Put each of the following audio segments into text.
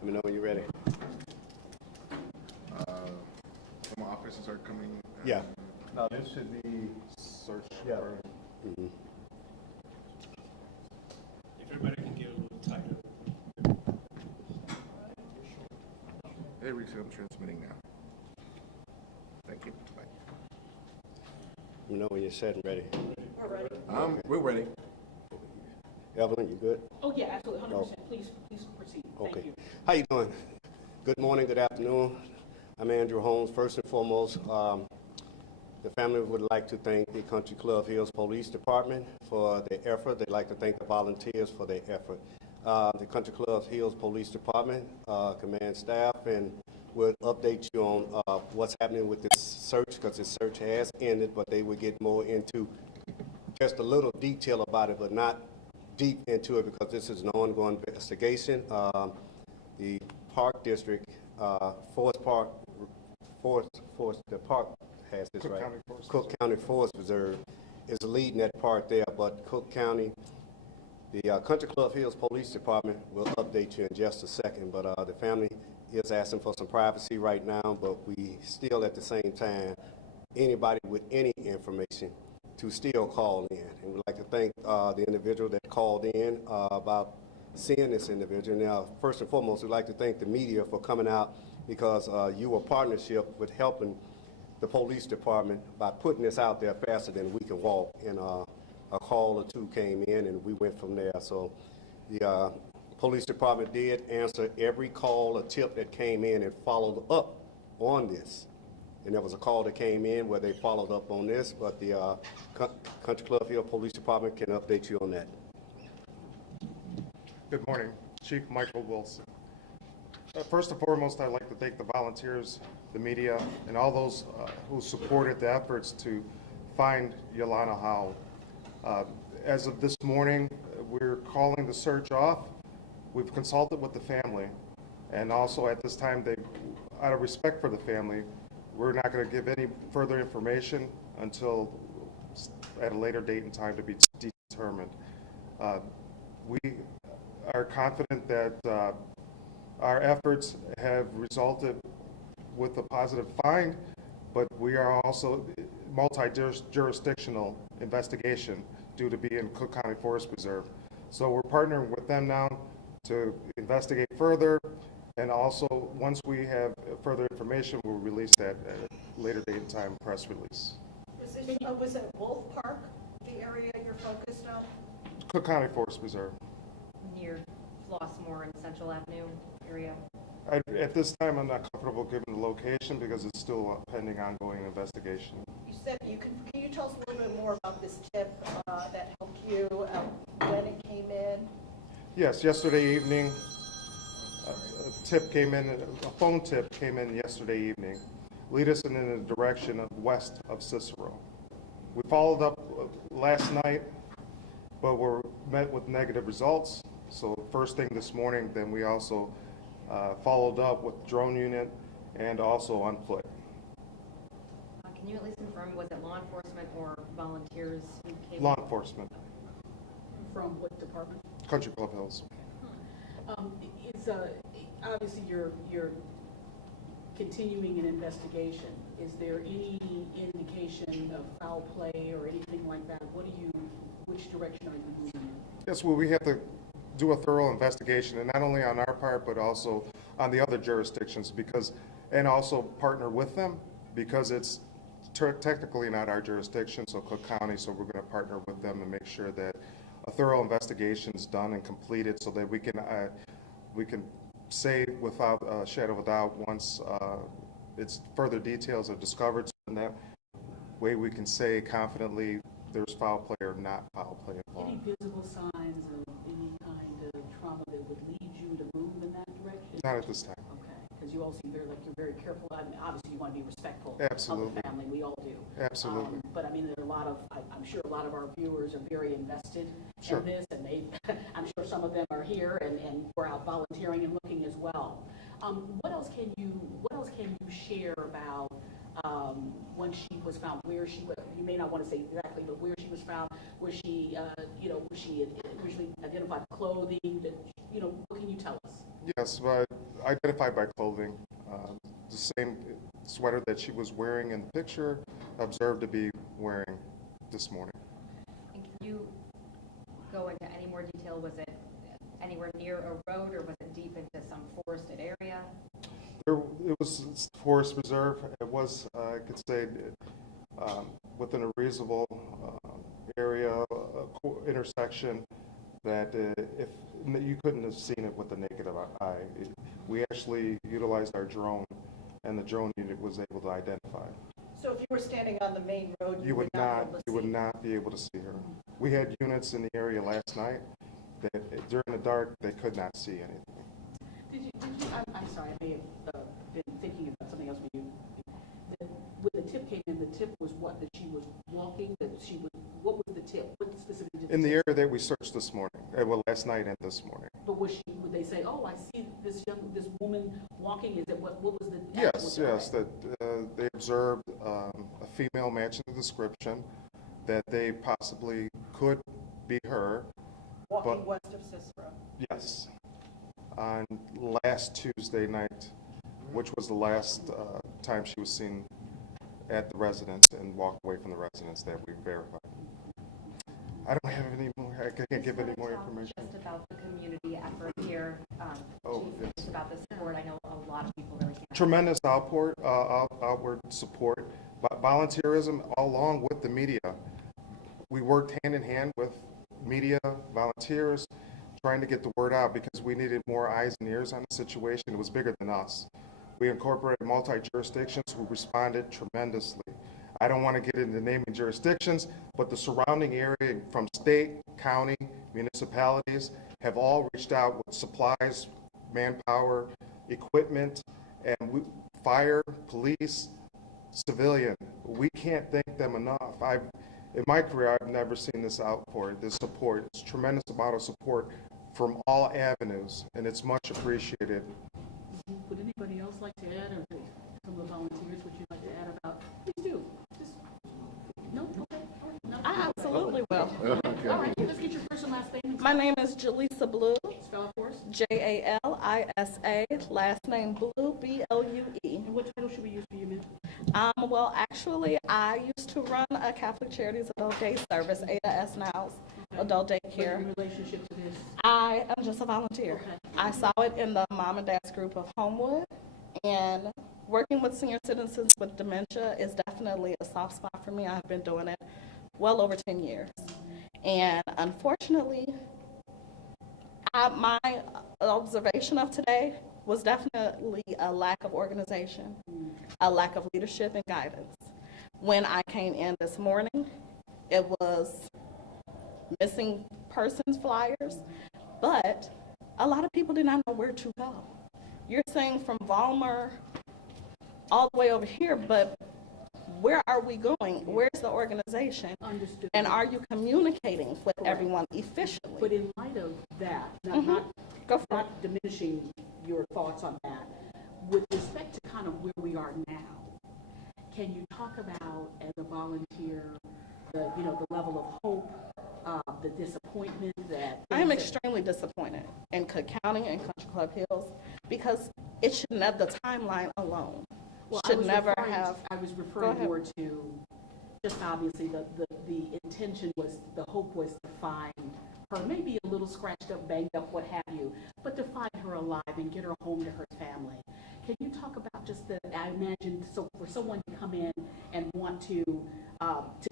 Let me know when you're ready. Some officers are coming. Yeah. No, this should be search. Yeah. First. Mm-hmm. If everybody can get a little tighter. Hey, Reese, I'm transmitting now. Thank you. Bye. Let me know when you're set and ready. We're ready. We're ready. Evelyn, you good? Oh, yeah, absolutely, 100%. Oh. Please proceed. Okay. Thank you. How you doing? Good morning, good afternoon. I'm Andrew Holmes. First and foremost, the family would like to thank the Country Club Hills Police Department for their effort. They'd like to thank the volunteers for their effort. The Country Club Hills Police Department, command staff, and we'll update you on what's happening with this search, because this search has ended, but they will get more into just a little detail about it, but not deep into it, because this is an ongoing investigation. The Park District, Forest Park, the park has this, Cook right? County Forest Cook County Forest Reserve is leading that part there, but Cook County, the Country Club Hills Police Department will update you in just a second, but the family is asking for some privacy right now, but we still at the same time, anybody with any information to still call in. And we'd like to thank the individual that called in about seeing this individual. Now, first and foremost, we'd like to thank the media for coming out, because you were partnership with helping the police department by putting this out there faster than we can walk. And a call or two came in, and we went from there. So the police department did answer every call or tip that came in and followed up on this. And there was a call that came in where they followed up on this, but the Country Club Hill Police Department can update you on that. Good morning, Chief Michael Wilson. First and foremost, I'd like to thank the volunteers, the media, and all those who supported the efforts to find Yolanda Howell. As of this morning, we're calling the search off. We've consulted with the family, and also at this time, out of respect for the family, we're not going to give any further information until at a later date and time to be determined. We are confident that our efforts have resulted with a positive find, but we are also multi-jurisdictional investigation due to be in Cook County Forest Reserve. So we're partnering with them now to investigate further, and also once we have further information, we'll release that at a later date and time press release. Was it Wolf Park, the area you're focused on? Cook County Forest Reserve. Near Flossmoor and Central Avenue area. At this time, I'm not comfortable giving the location because it's still a pending ongoing investigation. You said can you tell us a little bit more about this tip that helped you, when it came in? Yes, yesterday evening, a phone tip came in yesterday evening, lead us in the direction of west of Cicero. We followed up last night, but were met with negative results. So first thing this morning, then we also followed up with drone unit and also on foot. Can you at least confirm, was it law enforcement or volunteers who came? Law enforcement, From what department? Country Club Hills. It's obviously you're continuing an investigation. Is there any indication of foul play or anything like that? Which direction are you moving in? Yes, well, we have to do a thorough investigation, and not only on our part, but also on the other jurisdictions, and also partner with them, because it's technically not our jurisdiction, so Cook County, so we're going to partner with them and make sure that a thorough investigation is done and completed so that we can say without a shadow of a doubt once its further details are discovered, so in that way we can say confidently there's foul play or not foul play involved. Any visible signs of any kind of trauma that would lead you to move in that direction? Not at this time. Okay, because you all seem you're very careful. I mean, obviously you want to be respectful Absolutely. of the family. We all do. Absolutely. But I mean, there are a lot of, I'm sure a lot of our viewers are very invested Sure. in this, and I'm sure some of them are here and we're out volunteering and looking as well. What else can you share about when she was found, where she was? You may not want to say exactly, but where she was found, where she, was she originally identified clothing? What can you tell us? Yes, but identified by clothing. The same sweater that she was wearing in the picture, observed to be wearing this morning. And can you go into any more detail? Was it anywhere near a road, or was it deep into some forested area? It was forest reserve. It was, I could say, within a reasonable area, intersection, that if you couldn't have seen it with the naked eye. We actually utilized our drone, and the drone unit was able to identify. So if you were standing on the main road, You would not, be able to you would see? not be able to see her. We had units in the area last night that during the dark, they could not see anything. I'm sorry, I may have been thinking about something else when when the tip came in, the tip was what, that she was walking, what was the tip? What specifically did In the area that we searched this morning, well, last night and this morning. But would they say, oh, I see this woman walking, is it, what was the? actual Yes, tip? that they observed a female matching the description, that they possibly could be her. Walking west of Cicero. Yes. On last Tuesday night, which was the last time she was seen at the residence and walked away from the residence that we verified. I don't have any more, I can't give any more information. Just about the community effort here, Oh, Chief, yes. just about the support. I know a lot of people really can't. Tremendous outward support, volunteerism along with the media. We worked hand in hand with media, volunteers, trying to get the word out because we needed more eyes and ears on the situation. It was bigger than us. We incorporated multi-jurisdictions who responded tremendously. I don't want to get into naming jurisdictions, but the surrounding area from state, county, municipalities have all reached out with supplies, manpower, equipment, and fire, police, civilian. We can't thank them enough. In my career, I've never seen this outpour, this support. It's a tremendous amount of support from all avenues, and it's much appreciated. Would anybody else like to add, or some of the volunteers, would you like to add about, please do. Just, no, okay, no. I absolutely will. All right, let's get your first and last name. My name is Jalisa Blue, Spell it for us. Jalisa, last name Blue, Blue. And what title should we use for you, ma'am? Well, actually, I used to run a Catholic Charities Adult Day Service, Ada S. Now's adult What's daycare. your relationship to this? I am just a volunteer. Okay. I saw it in the Mom and Dad's group of Homewood, and working with senior citizens with dementia is definitely a soft spot for me. I've been doing it well over 10 years. And unfortunately, my observation of today was definitely a lack of organization, a lack of leadership and guidance. When I came in this morning, it was missing persons flyers, but a lot of people did not know where to go. You're saying from Vollmer all the way over here, but where are we going? Where's the organization? Understood. And are you communicating with Correct. everyone efficiently? But in light of that, Go for it. not diminishing your thoughts on that, with respect to kind of where we are now, can you talk about, as a volunteer, the level of hope, the disappointment that... I am extremely disappointed in Cook County and Country Club Hills because it should not, the timeline alone should never have. I was Go referring ahead. more to, just obviously, the intention was, the hope was to find her, maybe a little scratched up, banged up, what have you, but to find her alive and get her home to her family. Can you talk about just I imagine, so for someone to come in and want to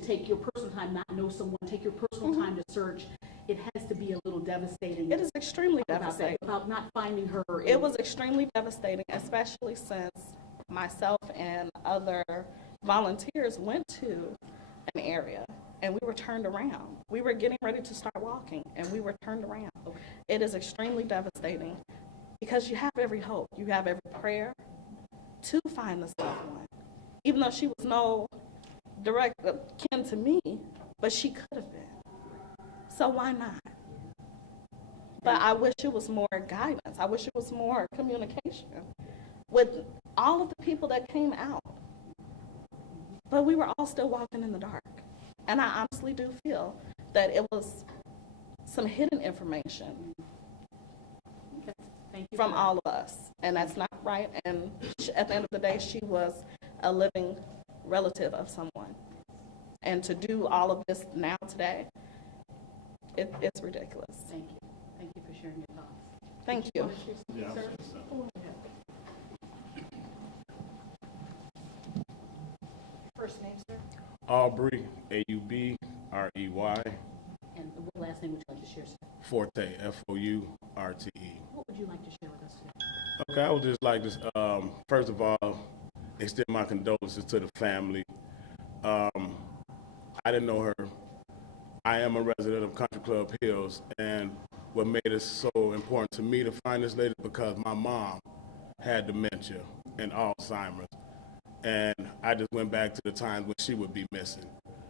take your personal time, not know someone, take your personal time to search, it has to be a little devastating. It is extremely about that, devastating. about not finding her. It was extremely devastating, especially since myself and other volunteers went to an area and we were turned around. We were getting ready to start walking and we were turned around. It is extremely devastating because you have every hope, you have every prayer to find this loved one. Even though she was no direct kin to me, but she could have been. So why not? But I wish it was more guidance. I wish it was more communication with all of the people that came out. But we were all still walking in the dark. And I honestly do feel that it was some hidden information. Okay, Thank you from for- all of us, and that's not right. And at the end of the day, she was a living relative of someone. And to do all of this now today, it's ridiculous. Thank you. Thank you for sharing your thoughts. Thank you. Yeah. Sir? Go ahead. First name, sir? Aubrey, A-U-B-R-E-Y, And what last name would you like to share, sir? Forte, F-O-U-R-T-E. What would you like to share with us today? Okay, I would just like to, first of all, extend my condolences to the family. I didn't know her. I am a resident of Country Club Hills, and what made it so important to me to find this lady because my mom had dementia and Alzheimer's. And I just went back to the times when she would be missing.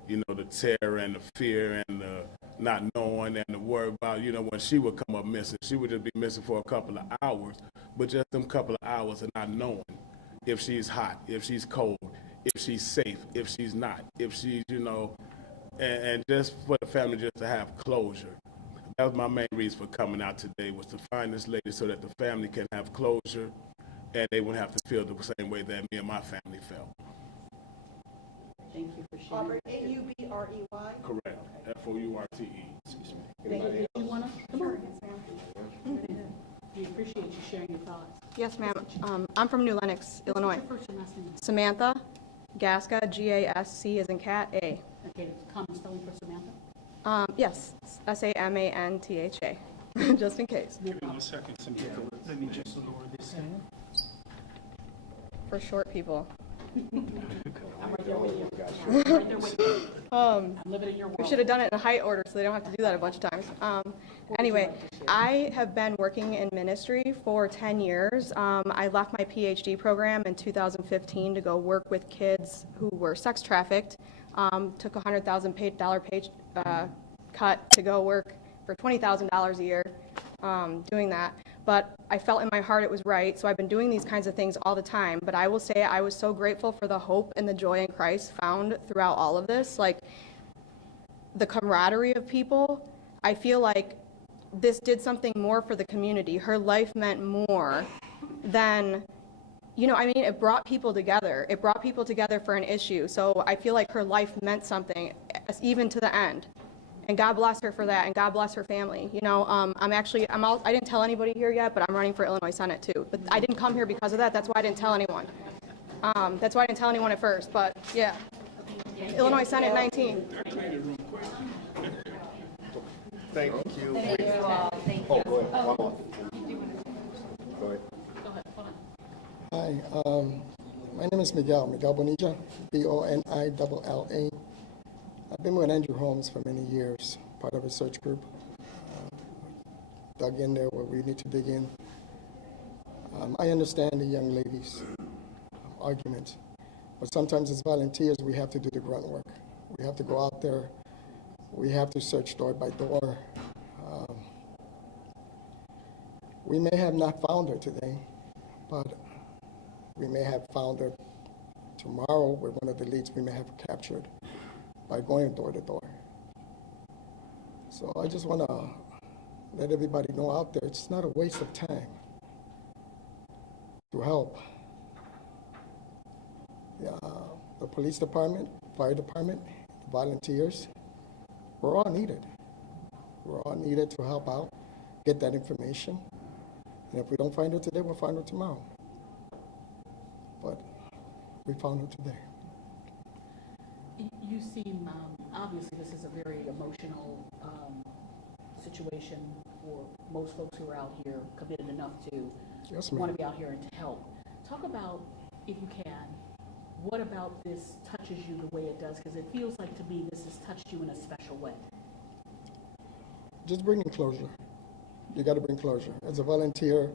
You know, the terror and the fear and the not knowing and the worry about, you know, when she would come up missing, she would just be missing for a couple of hours, but just them couple of hours and not knowing if she's hot, if she's cold, if she's safe, if she's not, if she's, you know, and just for the family just to have closure. That was my main reason for coming out today, was to find this lady so that the family can have closure and they wouldn't have to feel the same way that me and my family felt. Thank you for sharing. Aubrey, A-U-B-R-E-Y? Correct. F-O-U-R-T-E. Did you want to? Come on. We appreciate you sharing your thoughts. Yes, ma'am. I'm from New Lenox, Illinois. What's your first and last name? Samantha Gasca, G-A-S-C as in cat, A. Okay, common spelling for Samantha? Yes, S-A-M-A-N-T-H-A, just in case, Give me 1 second, Samantha. Let me just lower this. for short people. I'm right there with you. I'm right there with you. I'm living in your world. We should have done it in a height order so they don't have to do that a bunch of times. Anyway, I have been working in ministry for 10 years. I left my PhD program in 2015 to go work with kids who were sex trafficked. Took a $100,000 cut to go work for $20,000 a year doing that. But I felt in my heart it was right, so I've been doing these kinds of things all the time. But I will say I was so grateful for the hope and the joy in Christ found throughout all of this. Like, the camaraderie of people, I feel like this did something more for the community. Her life meant more than, you know, I mean, it brought people together. It brought people together for an issue. So I feel like her life meant something, even to the end. And God bless her for that, and God bless her family. You know, I didn't tell anybody here yet, but I'm running for Illinois Senate too. But I didn't come here because of that. That's why I didn't tell anyone. That's why I didn't tell anyone at first. But yeah, Illinois Senate 19. Thank you. Thank you all. Thank you. Oh, go ahead, one more. Go ahead. Go ahead, hold on. Hi, my name is Miguel Bonilla, B-O-N-I-L-L-A. I've been with Andrew Holmes for many years, part of a search group. Dug in there where we need to dig in. I understand the young lady's argument, but sometimes as volunteers, we have to do the grunt work. We have to go out there. We have to search door by door. We may have not found her today, but we may have found her tomorrow with one of the leads we may have captured by going door to door. So I just want to let everybody know out there, it's not a waste of time to help. The police department, fire department, volunteers, we're all needed. We're all needed to help out, get that information. And if we don't find her today, we'll find her tomorrow. But we found her today. You seem, obviously this is a very emotional situation for most folks who are out here committed enough to Yes, want ma'am. to be out here and to help. Talk about, if you can, what about this touches you the way it does? Because it feels like to me this has touched you in a special way. Just bringing closure. You got to bring closure. As a volunteer,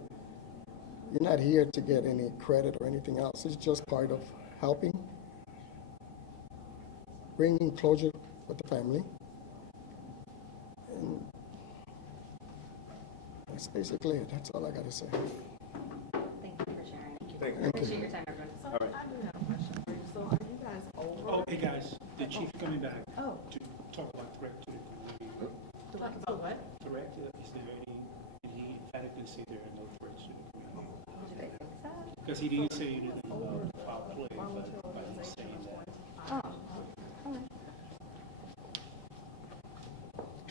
you're not here to get any credit or anything else. It's just part of helping, bringing closure with the family. And that's basically it. That's all I got to say. Thank you for sharing. Thank you. Appreciate your time, everyone. So I do have a question for you. So are you guys over? Oh, hey, guys, the chief coming back Oh, to talk about threat to the community. Talk about what? Threat, is there any, did he emphatically say there are no threats threats to the community? Because he didn't say anything about foul play, but he's saying that. Oh, all right.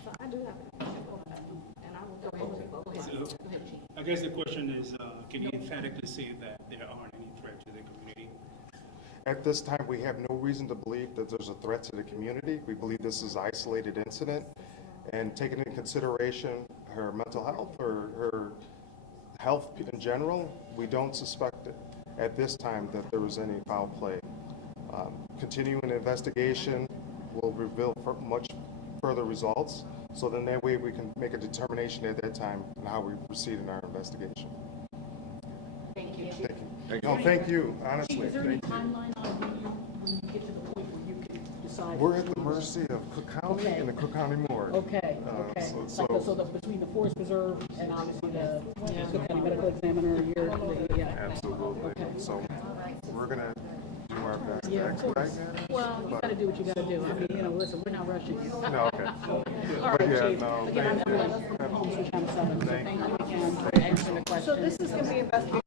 So I do have a question, and I will go ahead. So, I guess the question is, can you emphatically say that there aren't any threat to the community? At this time, we have no reason to believe that there's a threat to the community. We believe this is an isolated incident, and taking into consideration her mental health or her health in general, we don't suspect it at this time that there was any foul play. Continuing investigation will reveal much further results, so then that way we can make a determination at that time on how we proceed in our investigation. Thank you. Thank you. No, thank you, Chief, honestly. is there any Thank you. timeline on when you get to the point where you can decide? We're at the mercy of Cook County Okay. and the Cook County Morgue. Okay, okay. So between the Forest Preserve and obviously the Cook County Medical Examiner, yeah. Absolutely. Okay. So we're gonna do our best to Yeah, of course. expedite that. Well, you gotta do what you gotta do. I mean, listen, we're not rushing you. No, okay. All But right, yeah, Chief. no, Again, I'm thank you. Evelyn from Homes for Channel 7. So Thank thank you again for answering the question. So this is going to be investigated